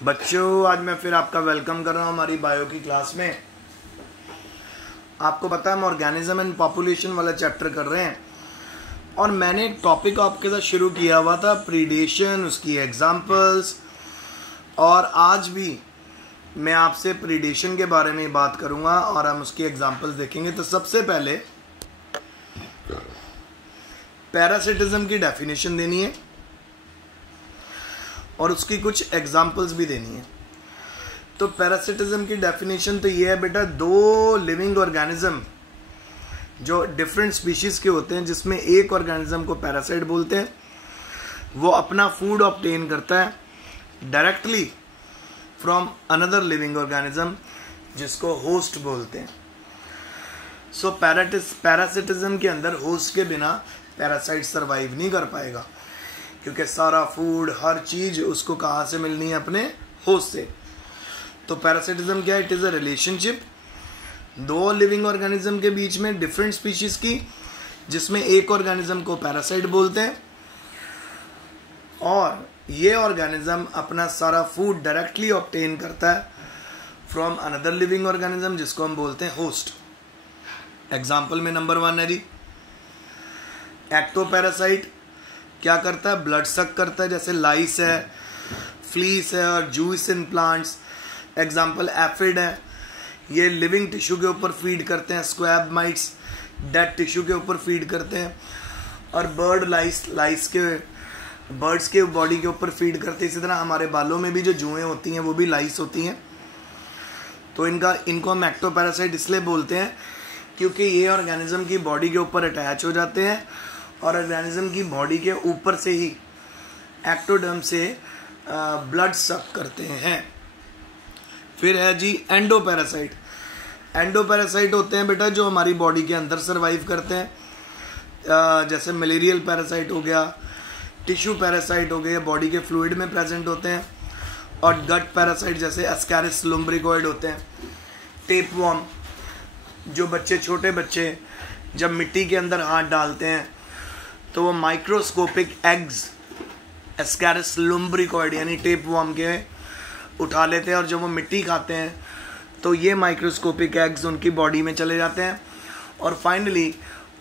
बच्चों, आज मैं फिर आपका वेलकम कर रहा हूँ हमारी बायो की क्लास में। आपको पता है हम ऑर्गेनिज्म एंड पॉपुलेशन वाला चैप्टर कर रहे हैं और मैंने एक टॉपिक आपके साथ शुरू किया हुआ था प्रीडेशन, उसकी एग्जांपल्स, और आज भी मैं आपसे प्रीडेशन के बारे में बात करूँगा और हम उसकी एग्जांपल्स देखेंगे। तो सबसे पहले पैरासिटिज्म की डेफिनेशन देनी है और उसकी कुछ एग्जांपल्स भी देनी है। तो पैरासिटिज्म की डेफिनेशन तो ये है बेटा, दो लिविंग ऑर्गेनिज्म जो डिफरेंट स्पीशीज के होते हैं, जिसमें एक ऑर्गेनिज्म को पैरासाइट बोलते हैं, वो अपना फूड ऑब्टेन करता है directly from another living organism जिसको होस्ट बोलते हैं। सो पैरासिटिज्म के अंदर होस्ट के बिना पैरासाइट सरवाइव नहीं कर पाएगा, क्योंकि सारा फूड, हर चीज उसको कहाँ से मिलनी है? अपने होस्ट से। तो पैरासिटिज्म क्या है? इट इज अ रिलेशनशिप दो लिविंग ऑर्गेनिज्म के बीच में, डिफरेंट स्पीशीज की, जिसमें एक ऑर्गेनिज्म को पैरासाइट बोलते हैं और ये ऑर्गेनिज्म अपना सारा फूड डायरेक्टली ऑब्टेन करता है फ्रॉम अनदर लिविंग ऑर्गेनिज्म जिसको हम बोलते हैं होस्ट। एग्जाम्पल में नंबर 1 है जी एक्टोपैरासाइट। क्या करता है? ब्लड सक करता है, जैसे लाइस है, फ्लीस है और juice in plants. Example aphid है, ये लिविंग टिश्यू के ऊपर फीड करते हैं। स्क्वैब माइट्स डेड टिश्यू के ऊपर फीड करते हैं। और बर्ड लाइस के बर्ड्स के बॉडी के ऊपर फीड करते हैं। इसी तरह हमारे बालों में भी जो जुएं होती हैं वो भी लाइस होती हैं। तो इनको हम एक्टोपैरासाइट इसलिए बोलते हैं क्योंकि ये ऑर्गेनिज्म की बॉडी के ऊपर अटैच हो जाते हैं और ऑर्गेनिज्म की बॉडी के ऊपर से ही एक्टोडर्म से ब्लड सक करते हैं। फिर है जी एंडोपैरासाइट। एंडोपैरासाइट होते हैं बेटा जो हमारी बॉडी के अंदर सरवाइव करते हैं, जैसे मलेरियल पैरासाइट हो गया, टिश्यू पैरासाइट हो गया, बॉडी के फ्लूइड में प्रेजेंट होते हैं। और गट पैरासाइट जैसे एस्कैरिस लुम्ब्रिकॉइड होते हैं। टेपवॉर्म, जो छोटे बच्चे जब मिट्टी के अंदर हाथ डालते हैं तो वो माइक्रोस्कोपिक एग्स एस्कैरिस लुम्ब्रिकॉइड यानी टेपवॉर्म के उठा लेते हैं, और जब वो मिट्टी खाते हैं तो ये माइक्रोस्कोपिक एग्स उनकी बॉडी में चले जाते हैं और फाइनली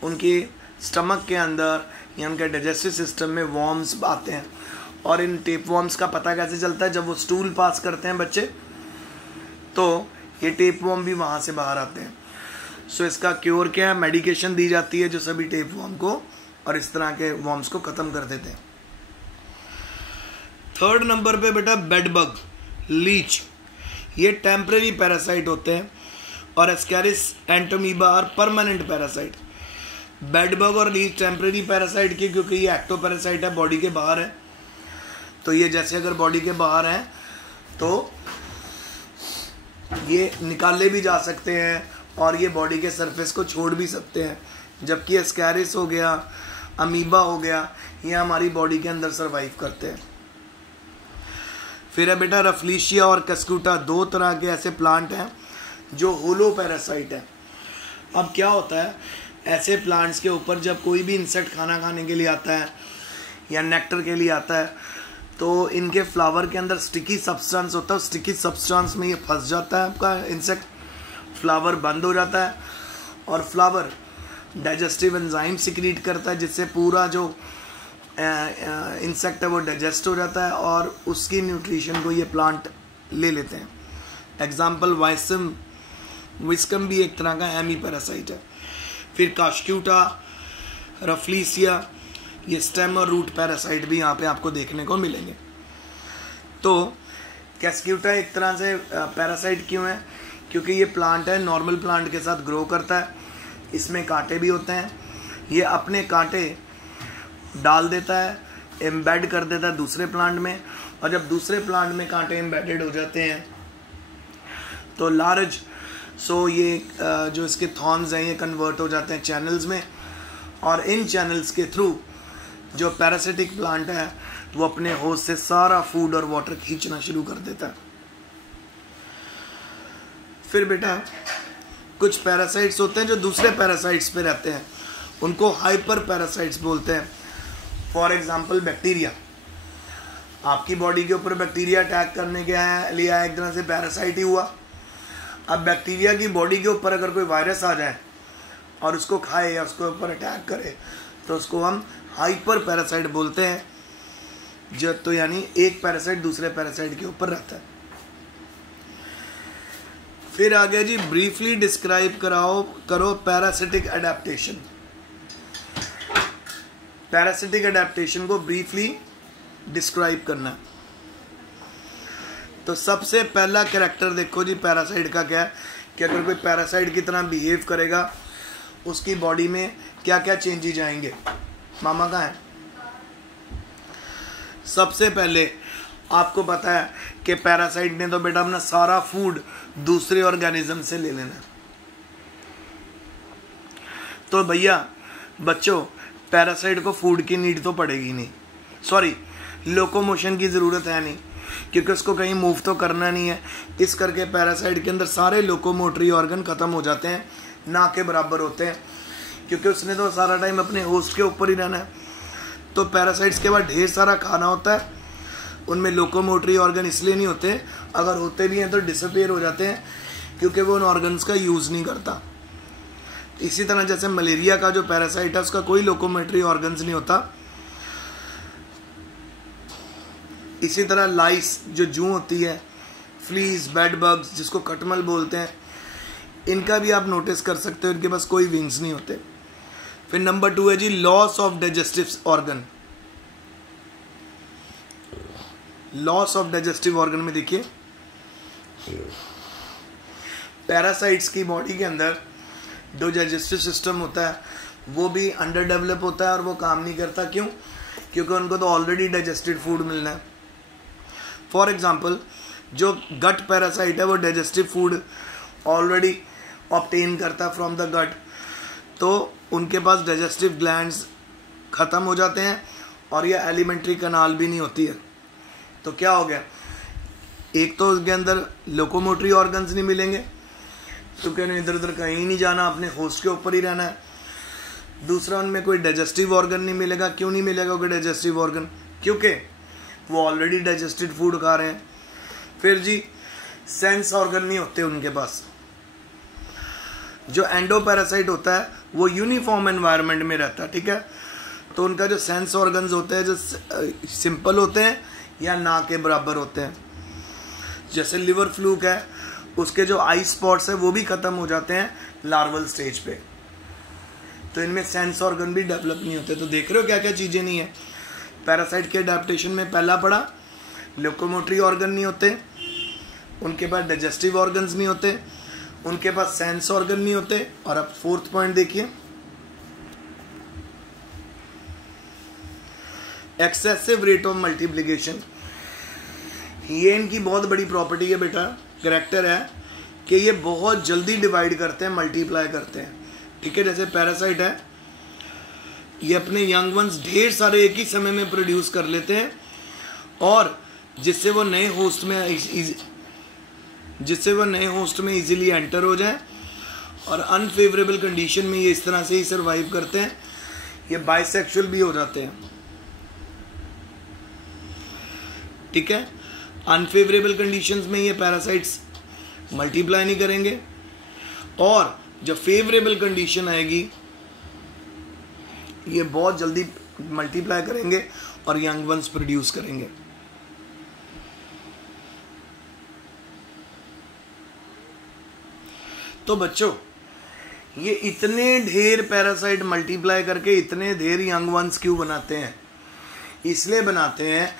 उनकी स्टमक के अंदर या उनके डाइजेस्टिव सिस्टम में वॉर्म्स आते हैं। और इन टेपवॉर्म्स का पता कैसे चलता है? जब वो स्टूल पास करते हैं बच्चे तो ये टेपवॉर्म भी वहाँ से बाहर आते हैं। सो इसका क्योर क्या है? मेडिकेशन दी जाती है जो सभी टेपवॉर्म को और इस तरह के वॉर्म्स को खत्म कर देते हैं। थर्ड नंबर पे बेटा बेड बग, लीच। ये टेम्परेरी पैरासाइट होते हैं और एस्कैरिस एंटोमीबा और परमानेंट पैरासाइट। बेड बग और लीच टेम्परेरी पैरासाइट की, क्योंकि ये एक्टोपैरासाइट है, बॉडी के बाहर है। तो ये जैसे अगर बॉडी के बाहर है तो ये निकाले भी जा सकते हैं और ये बॉडी के सरफेस को छोड़ भी सकते हैं, जबकि एस्कैरिस हो गया, अमीबा हो गया, ये हमारी बॉडी के अंदर सरवाइव करते हैं। फिर है बेटा रफलीशिया और कस्कूटा, दो तरह के ऐसे प्लांट हैं जो होलो पैरासाइट है। अब क्या होता है, ऐसे प्लांट्स के ऊपर जब कोई भी इंसेक्ट खाना खाने के लिए आता है या नेक्टर के लिए आता है तो इनके फ्लावर के अंदर स्टिकी सब्सटेंस होता है। स्टिकी सब्सटेंस में ये फंस जाता है आपका इंसेक्ट, फ्लावर बंद हो जाता है और फ्लावर डाइजेस्टिव एंजाइम सिक्रीट करता है, जिससे पूरा जो इंसेक्ट है वो डाइजेस्ट हो जाता है और उसकी न्यूट्रिशन को ये प्लांट ले लेते हैं। एग्जाम्पल विस्कम भी एक तरह का हेमी पैरासाइट है। फिर कास्क्यूटा, रफलीसिया, ये स्टेम और रूट पैरासाइट भी यहाँ पे आपको देखने को मिलेंगे। तो कास्क्यूटा एक तरह से पैरासाइट क्यों है? क्योंकि ये प्लांट है, नॉर्मल प्लांट के साथ ग्रो करता है, इसमें कांटे भी होते हैं। ये अपने कांटे डाल देता है, एम्बेड कर देता है दूसरे प्लांट में, और जब दूसरे प्लांट में कांटे एम्बेडेड हो जाते हैं तो ये जो इसके थॉर्न्स हैं ये कन्वर्ट हो जाते हैं चैनल्स में, और इन चैनल्स के थ्रू जो पैरासिटिक प्लांट है वो अपने होस्ट से सारा फूड और वाटर खींचना शुरू कर देता है। फिर बेटा कुछ पैरासाइट्स होते हैं जो दूसरे पैरासाइट्स पे रहते हैं, उनको हाइपर पैरासाइट्स बोलते हैं। For example bacteria. आपकी बॉडी के ऊपर बैक्टीरिया अटैक करने के लिए एक तरह से पैरासाइट ही हुआ। अब बैक्टीरिया की बॉडी के ऊपर अगर कोई वायरस आ जाए और उसको खाए या उसके ऊपर अटैक करे तो उसको हम हाइपर पैरासाइट बोलते हैं, जो तो यानी एक पैरासाइट दूसरे पैरासाइट के ऊपर रहता है। फिर आ गया जी, ब्रीफली डिस्क्राइब करो पैरासिटिक एडेप्टेशन। पैरासिटिक एडेप्टेशन को ब्रीफली डिस्क्राइब करना। तो सबसे पहला कैरेक्टर देखो जी पैरासाइट का क्या है कि अगर कोई पैरासाइट की तरह बिहेव करेगा उसकी बॉडी में क्या क्या चेंजेज आएंगे। मामा कहाँ है? सबसे पहले आपको पता है कि पैरासाइट ने तो बेटा अपना सारा फूड दूसरे ऑर्गेनिज्म से ले लेना। तो भैया बच्चों, पैरासाइट को फूड की नीड तो पड़ेगी नहीं, सॉरी लोकोमोशन की ज़रूरत है नहीं, क्योंकि उसको कहीं मूव तो करना नहीं है। इस करके पैरासाइट के अंदर सारे लोकोमोटरी ऑर्गन ख़त्म हो जाते हैं, ना के बराबर होते हैं, क्योंकि उसने तो सारा टाइम अपने होस्ट के ऊपर ही रहना है। तो पैरासाइट्स के बाद ढेर सारा खाना होता है, उनमें लोकोमोटरी ऑर्गन इसलिए नहीं होते, अगर होते भी हैं तो डिसअपीयर हो जाते हैं क्योंकि वो उन ऑर्गन्स का यूज़ नहीं करता। इसी तरह जैसे मलेरिया का जो पैरासाइट है उसका कोई लोकोमोटरी ऑर्गन्स नहीं होता। इसी तरह लाइस जो जूं होती है, फ्लीज, बेड बग्स जिसको कटमल बोलते हैं, इनका भी आप नोटिस कर सकते हो, इनके पास कोई विंग्स नहीं होते। फिर नंबर 2 है जी loss of digestive organ. Loss of digestive organ में देखिए पैरासाइट्स की बॉडी के अंदर जो डाइजेस्टिव सिस्टम होता है वो भी अंडर डेवलप होता है और वो काम नहीं करता। क्यों? क्योंकि उनको तो ऑलरेडी डाइजेस्टेड फूड मिलना है। फॉर एग्जांपल जो गट पैरासाइट है वो डाइजेस्टिव फूड ऑलरेडी ऑब्टेन करता है फ्रॉम द गट, तो उनके पास डाइजेस्टिव ग्लैंड्स ख़त्म हो जाते हैं और ये एलिमेंट्री कनाल भी नहीं होती है। तो क्या हो गया, एक तो उसके अंदर लोकोमोटरी ऑर्गन्स नहीं मिलेंगे क्योंकि उन्हें इधर उधर कहीं नहीं जाना, अपने होस्ट के ऊपर ही रहना है। दूसरा उनमें कोई डाइजेस्टिव ऑर्गन नहीं मिलेगा। क्यों नहीं मिलेगा कोई डाइजेस्टिव ऑर्गन? क्योंकि वो ऑलरेडी डाइजेस्टेड फूड खा रहे हैं। फिर जी सेंस ऑर्गन नहीं होते उनके पास। जो एंडोपैरासाइट होता है वो यूनिफॉर्म एनवायरनमेंट में रहता है, ठीक है। तो उनका जो सेंस ऑर्गन्स होते हैं जो सिंपल होते हैं या ना के बराबर होते हैं। जैसे लिवर फ्लूक है, उसके जो आई स्पॉट्स है वो भी खत्म हो जाते हैं लार्वल स्टेज पे। तो इनमें सेंस ऑर्गन भी डेवलप नहीं होते। तो देख रहे हो क्या क्या चीज़ें नहीं है। पैरासाइट के अडेप्टेशन में पहला पड़ा लोकोमोटरी ऑर्गन नहीं होते, उनके पास डाइजेस्टिव ऑर्गन्स नहीं होते, उनके पास सेंस ऑर्गन नहीं होते। और अब फोर्थ पॉइंट देखिए, एक्सेसिव रेट ऑफ मल्टीप्लिकेशन। ये इनकी बहुत बड़ी प्रॉपर्टी है बेटा, कैरेक्टर है कि ये बहुत जल्दी डिवाइड करते हैं, मल्टीप्लाई करते हैं, ठीक है। जैसे पैरासाइट है, ये अपने यंग वंस ढेर सारे एक ही समय में प्रोड्यूस कर लेते हैं और जिससे वो नए होस्ट में इजीली एंटर हो जाए और अनफेवरेबल कंडीशन में ये इस तरह से ही सर्वाइव करते हैं। ये बाइसेक्सुअल भी हो जाते हैं, ठीक है। अनफेवरेबल कंडीशंस में ये पैरासाइट्स मल्टीप्लाई नहीं करेंगे और जब फेवरेबल कंडीशन आएगी ये बहुत जल्दी मल्टीप्लाई करेंगे और यंग वंस प्रोड्यूस करेंगे। तो बच्चों, ये इतने ढेर पैरासाइट मल्टीप्लाई करके इतने ढेर यंग वंस क्यों बनाते हैं? इसलिए बनाते हैं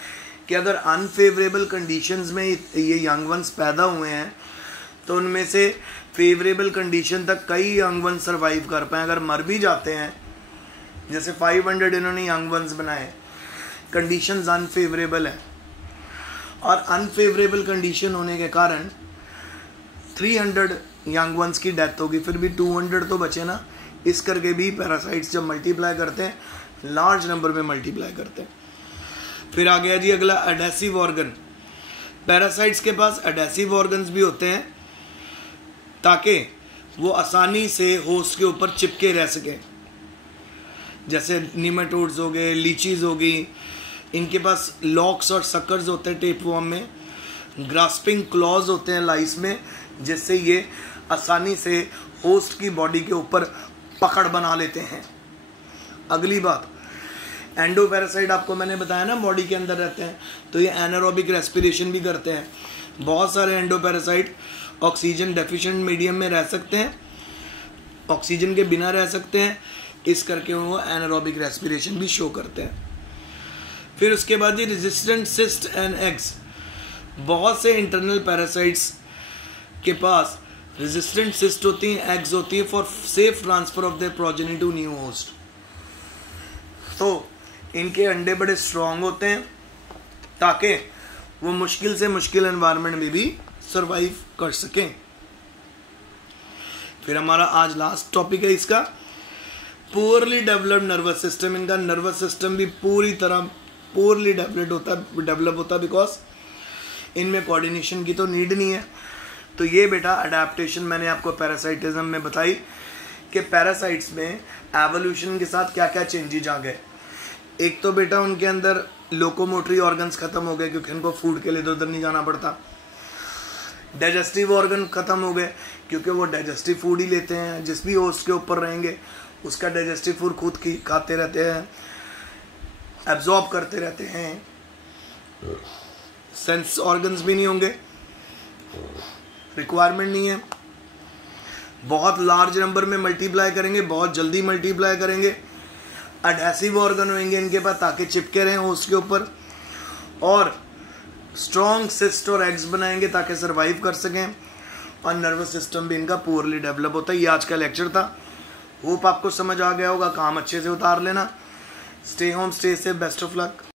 कि अगर अनफेवरेबल कंडीशंस में ये यंग वंस पैदा हुए हैं तो उनमें से फेवरेबल कंडीशन तक कई यंग वंस सर्वाइव कर पाए। अगर मर भी जाते हैं, जैसे 500 इन्होंने यंग वंस बनाए, कंडीशंस अनफेवरेबल है और अनफेवरेबल कंडीशन होने के कारण 300 यंग वंस की डेथ होगी, फिर भी 200 तो बचे ना। इस करके भी पैरासाइट्स जब मल्टीप्लाई करते हैं लार्ज नंबर में मल्टीप्लाई करते हैं। फिर आ गया जी अगला, एडेसिव ऑर्गन। पैरासाइट्स के पास एडेसिव ऑर्गन्स भी होते हैं ताकि वो आसानी से होस्ट के ऊपर चिपके रह सके। जैसे नीमेटोड्स हो गए, लीचीज हो गई, इनके पास लॉक्स और सकर्स होते हैं टेप वॉर्म में, ग्रास्पिंग क्लॉज होते हैं लाइस में, जिससे ये आसानी से होस्ट की बॉडी के ऊपर पकड़ बना लेते हैं। अगली बात, एंडोपैरासाइट आपको मैंने बताया ना बॉडी के अंदर रहते हैं, तो ये एनारोबिक रेस्पिरेशन भी करते हैं। बहुत सारे एंडोपैरासाइट ऑक्सीजन डेफिशिएंट मीडियम में रह सकते हैं, ऑक्सीजन के बिना रह सकते हैं, इस करके वो एनारोबिक रेस्पिरेशन भी शो करते हैं। फिर उसके बाद ये रेजिस्टेंट सिस्ट एंड एग्स, बहुत से इंटरनल पैरासाइट्स के पास रेजिस्टेंट सिस्ट होती हैं, एग्स होती है for safe transfer of their progeny to new host. तो इनके अंडे बड़े स्ट्रांग होते हैं ताकि वो मुश्किल से मुश्किल एनवायरनमेंट में भी सरवाइव कर सकें। फिर हमारा आज लास्ट टॉपिक है इसका, पुअरली डेवलप्ड नर्वस सिस्टम। इनका नर्वस सिस्टम भी पूरी तरह पुअरली डेवलप होता है बिकॉज इनमें कोऑर्डिनेशन की तो नीड नहीं है। तो ये बेटा अडेप्टेशन मैंने आपको पैरासाइटिज्म में बताई कि पैरासाइट्स में एवोल्यूशन के साथ क्या क्या चेंजेज आ गए। एक तो बेटा उनके अंदर लोकोमोटरी ऑर्गन्स खत्म हो गए क्योंकि उनको फूड के लिए इधर उधर नहीं जाना पड़ता। डाइजेस्टिव ऑर्गन खत्म हो गए क्योंकि वो डाइजेस्टिव फूड ही लेते हैं, जिस भी होस्ट के ऊपर रहेंगे उसका डाइजेस्टिव फूड खुद की खाते रहते हैं, एब्जॉर्ब करते रहते हैं। सेंस ऑर्गन्स भी नहीं होंगे, रिक्वायरमेंट नहीं है। बहुत लार्ज नंबर में मल्टीप्लाई करेंगे, बहुत जल्दी मल्टीप्लाई करेंगे। एडहेसिव ऑर्गन होंगे इनके पास ताकि चिपके रहें होस्ट के ऊपर, और स्ट्रॉन्ग सिस्ट और एग्स बनाएंगे ताकि सरवाइव कर सकें। और नर्वस सिस्टम भी इनका पुअरली डेवलप होता है। ये आज का लेक्चर था, होप आपको समझ आ गया होगा। काम अच्छे से उतार लेना। Stay home, stay safe, best of luck.